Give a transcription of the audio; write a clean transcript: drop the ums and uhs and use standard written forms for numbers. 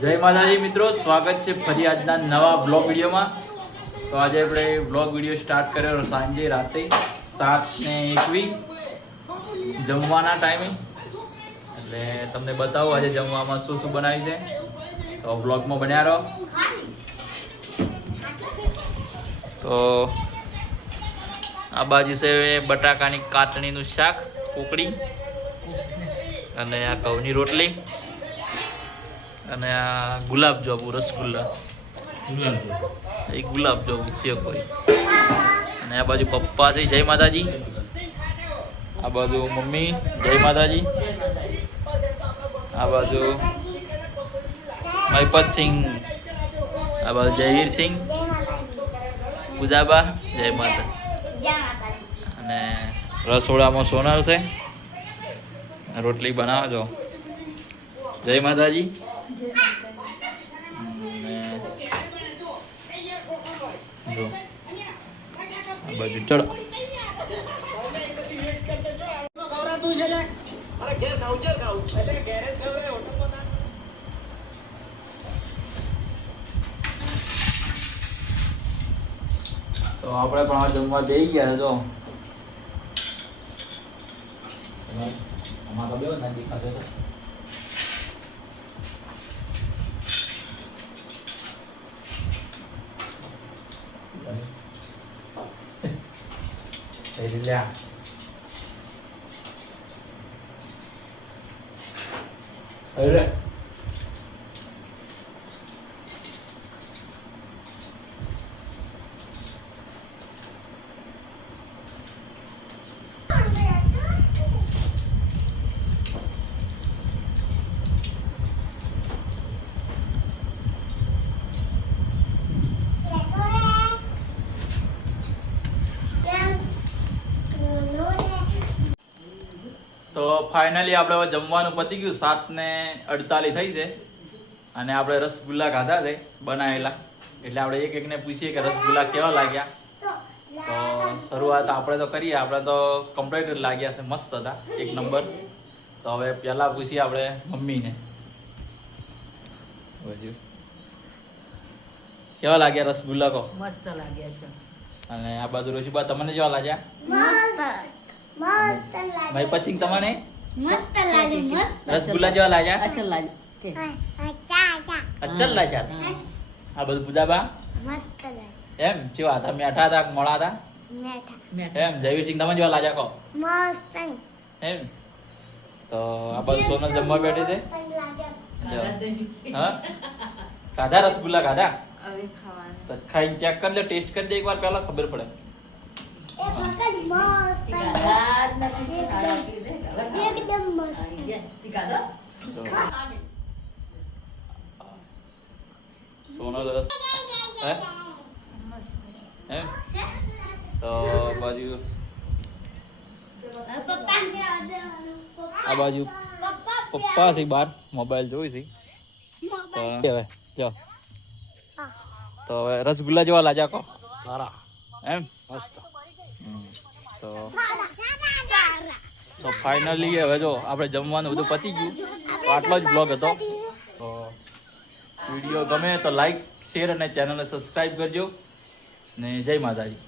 જય માતાજી મિત્રો, સ્વાગત છે ફરી આજના નવા બ્લોગ વિડીયોમાં. તો આજે આપણે બ્લોગ વિડીયો સ્ટાર્ટ કર્યો સાંજે રાતે 7:21 જમવાના ટાઈમે. એટલે તમને બતાવું આજે જમવામાં શું શું બનાવ્યું છે, તો બ્લોગમાં બન્યા રહો. તો આ બાજુ છે બટાકાની કાતણીનું શાક, કુકડી, અને આ ઘઉંની રોટલી, અને આ ગુલાબ જાંબુ, રસગુલ્લા, એ ગુલાબ જાંબુ છે કોઈ. અને આ બાજુ પપ્પા છે, જય માતાજી. આ બાજુ મમ્મી, જય માતાજી. આ બાજુ મહિપતસિંહ, આ બાજુ જયવીરસિંહ, પૂજાબા, જય માતા. અને રસોડામાં સોનલ છે, રોટલી બનાવો છો, જય માતાજી. જો આ બાજુ ચડો. તો આપણે પણ આ જમવા બેસી ગયા. જો આમાં તો બેવો ના દેખાતો તો. લ્યા અરે તો ફાઇનલી આપણે હવે જમવાનું પતી ગયું. 7:48 થઈ છે અને આપણે રસગુલ્લા ખાધા છે બનાવેલા. એટલે આપણે એક એકને પૂછીએ કે રસગુલ્લા કેવા લાગ્યા. તો શરૂઆત આપણે તો કરીએ. આપણે તો કમ્પ્લીટ લાગ્યા છે, મસ્ત હતા, એક નંબર. તો હવે પહેલાં પૂછીએ આપણે મમ્મીને, કેવા લાગ્યા રસગુલ્લા? કહો. મસ્ત લાગ્યા છે. અને આ બાજુ રોશીબા, તમને કેવા લાગ્યા? ભાઈ પછી તમને મસ્ત લાગે. મસ્ત રસગુલ્લા જેવા લાગ્યા? અસલ લાગે. અચલ લાગ્યા. આ બધું પૂજાબા મસ્ત લાગે. એમ કેવા હતા? મેઠા હતા, મોળા હતા? મેઠા એમ જયવીરસિંહ, તમે જેવા લાગ્યા? કહો. મસ્ત એમ. તો આ બધું સોનલ જમવા બેઠી છે. હા, ખાધા રસગુલ્લા? ખાધા? હવે ખાવાનું. તો ખાઈને ચેક કરી લે, ટેસ્ટ કરી દે એકવાર, પહેલા ખબર પડે. એક વખત મસ્ત ગાધા જ નથી. ખાવા પીવે. એકદમ મસ્ત. સોનલ રસ હે એમ. તો બાજુ આ બાજુ પપ્પા છે બહાર, મોબાઈલ જોઈ છે. તો હવે જો, તો હવે રસગુલ્લા જેવા લાગ્યા? કહો. સારા એમ, મસ્ત. તો ફાઇનલી હવે જો આપણે જમવાનું બધું પતી ગયું. તો આટલો જ બ્લોગ હતો. તો વિડીયો ગમે તો લાઈક, શેર અને ચેનલને સબસ્ક્રાઈબ કરજો. ને જય માતાજી.